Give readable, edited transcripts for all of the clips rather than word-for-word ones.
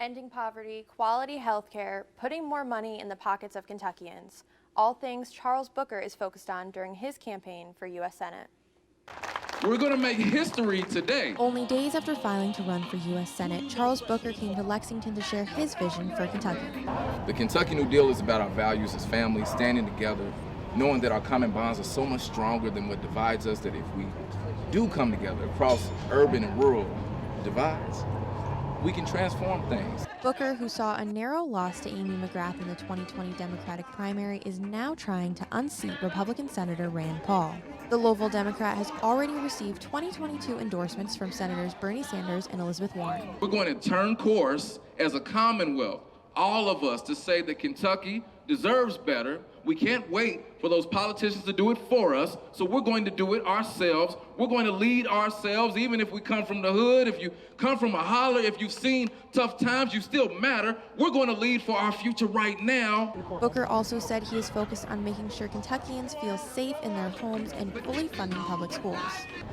Ending poverty, quality health care, putting more money in the pockets of Kentuckians. All things Charles Booker is focused on during his campaign for U.S. Senate. We're going to make history today. Only days after filing to run for U.S. Senate, Charles Booker came to Lexington to share his vision for Kentucky. The Kentucky New Deal is about our values as families, standing together, knowing that our common bonds are so much stronger than what divides us, that if we do come together across urban and rural divides, we can transform things. Booker, who saw a narrow loss to Amy McGrath in the 2020 Democratic primary, is now trying to unseat Republican Senator Rand Paul. The Louisville Democrat has already received 2022 endorsements from Senators Bernie Sanders and Elizabeth Warren. We're going to turn course as a Commonwealth, all of us, to say that Kentucky deserves better. We can't wait for those politicians to do it for us, so we're going to do it ourselves. We're going to lead ourselves, even if we come from the hood, if you come from a holler, if you've seen tough times, you still matter. We're going to lead for our future right now. Booker also said he is focused on making sure Kentuckians feel safe in their homes and fully funding public schools.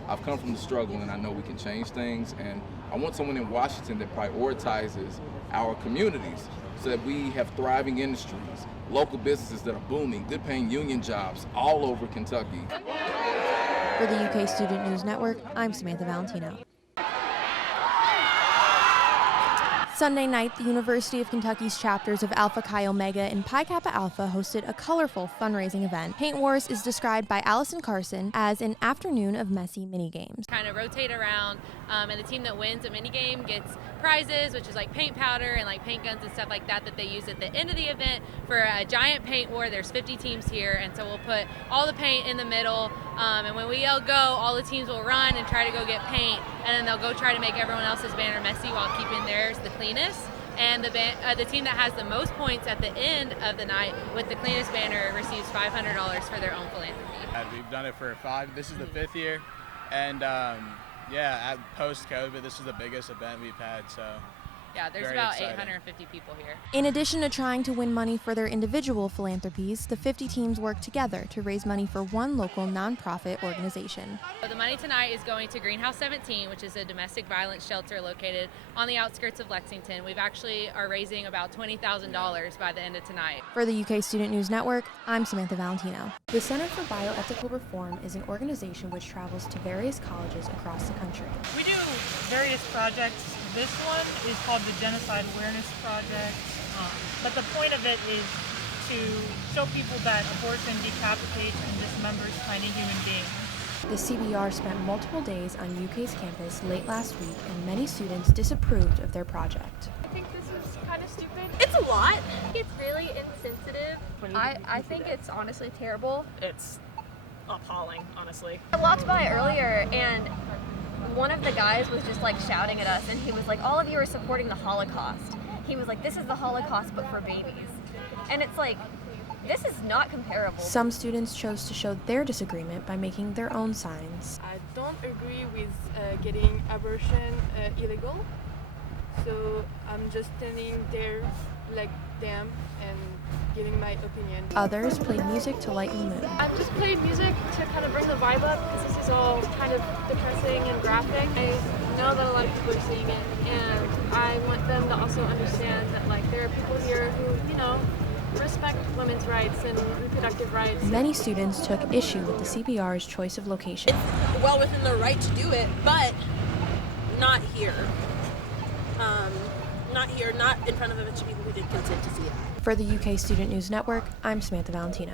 I've come from the struggle, and I know we can change things, and I want someone in Washington that prioritizes our communities so that we have thriving industries, local businesses that are booming, good-paying union jobs all over Kentucky. For the UK Student News Network, I'm Samantha Valentino. Sunday night, the University of Kentucky's chapters of Alpha Chi Omega and Pi Kappa Alpha hosted a colorful fundraising event. Paint Wars is described by Allison Carson as an afternoon of messy minigames. Kind of rotate around, and the team that wins a minigame gets prizes, which is like paint powder and like paint guns and stuff like that they use at the end of the event for a giant paint war. There's 50 teams here, and so we'll put all the paint in the middle, and when we yell go, all the teams will run and try to go get paint, and then they'll go try to make everyone else's banner messy while keeping theirs the cleanest. And the team that has the most points at the end of the night with the cleanest banner receives $500 for their own philanthropy. We've done it for this is the 5th year, and at post-COVID, this is the biggest event we've had, so. Yeah, there's very about exciting. 850 people here. In addition to trying to win money for their individual philanthropies, the 50 teams work together to raise money for one local nonprofit organization. So the money tonight is going to Greenhouse 17, which is a domestic violence shelter located on the outskirts of Lexington. We've actually are raising about $20,000 by the end of tonight. For the UK Student News Network, I'm Samantha Valentino. The Center for Bioethical Reform is an organization which travels to various colleges across the country. We do various projects. This one is called the Genocide Awareness Project, but the point of it is to show people that abortion decapitates and dismembers tiny human beings. The CBR spent multiple days on UK's campus late last week, and many students disapproved of their project. I think this is kind of stupid. It's a lot. It's really insensitive. I think it's honestly terrible. It's appalling, honestly. I walked by earlier and one of the guys was just like shouting at us, and he was like, all of you are supporting the Holocaust. He was like, this is the Holocaust but for babies. And it's like, this is not comparable. Some students chose to show their disagreement by making their own signs. I don't agree with getting abortion illegal, so I'm just standing there like them and giving my opinion. Others played music to lighten the mood. I've just played music to kind of bring the vibe up because this is all kind of depressing and graphic. I know that a lot of people are seeing it, and I want them to also understand that like there are people here who, you know, respect women's rights and reproductive rights. Many students took issue with the CBR's choice of location. It's well within their right to do it, but not here. Not here, not in front of a bunch of people who did consent to see it. For the UK Student News Network, I'm Samantha Valentino.